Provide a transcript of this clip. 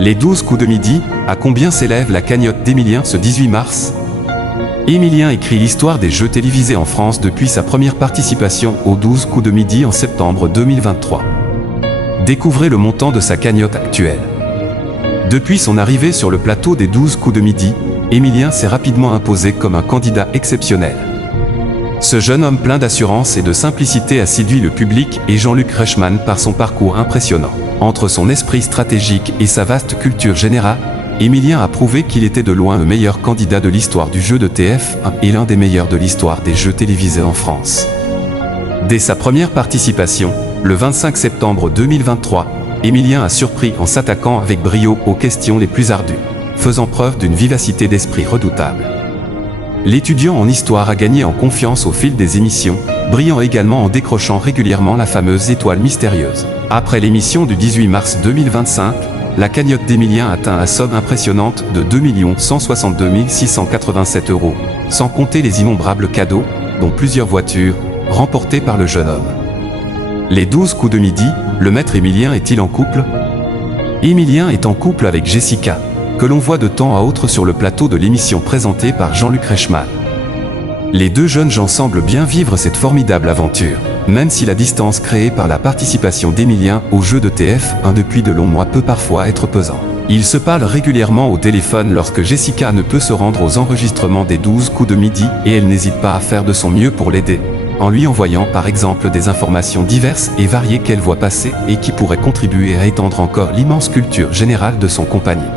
Les 12 coups de midi, à combien s'élève la cagnotte d'Emilien ce 18 mars? Emilien écrit l'histoire des jeux télévisés en France depuis sa première participation aux 12 coups de midi en septembre 2023. Découvrez le montant de sa cagnotte actuelle. Depuis son arrivée sur le plateau des 12 coups de midi, Emilien s'est rapidement imposé comme un candidat exceptionnel. Ce jeune homme plein d'assurance et de simplicité a séduit le public et Jean-Luc Reichmann par son parcours impressionnant. Entre son esprit stratégique et sa vaste culture générale, Emilien a prouvé qu'il était de loin le meilleur candidat de l'histoire du jeu de TF1 et l'un des meilleurs de l'histoire des jeux télévisés en France. Dès sa première participation, le 25 septembre 2023, Emilien a surpris en s'attaquant avec brio aux questions les plus ardues, faisant preuve d'une vivacité d'esprit redoutable. L'étudiant en histoire a gagné en confiance au fil des émissions, brillant également en décrochant régulièrement la fameuse étoile mystérieuse. Après l'émission du 18 mars 2025, la cagnotte d'Emilien atteint la somme impressionnante de 2 162 687 €, sans compter les innombrables cadeaux, dont plusieurs voitures, remportées par le jeune homme. Les 12 coups de midi, le maître Emilien est-il en couple? Emilien est en couple avec Jessica, que l'on voit de temps à autre sur le plateau de l'émission présentée par Jean-Luc Reichmann. Les deux jeunes gens semblent bien vivre cette formidable aventure, même si la distance créée par la participation d'Emilien au jeu de TF1 depuis de longs mois peut parfois être pesant. Ils se parlent régulièrement au téléphone lorsque Jessica ne peut se rendre aux enregistrements des 12 coups de midi et elle n'hésite pas à faire de son mieux pour l'aider, en lui envoyant par exemple des informations diverses et variées qu'elle voit passer et qui pourraient contribuer à étendre encore l'immense culture générale de son compagnon.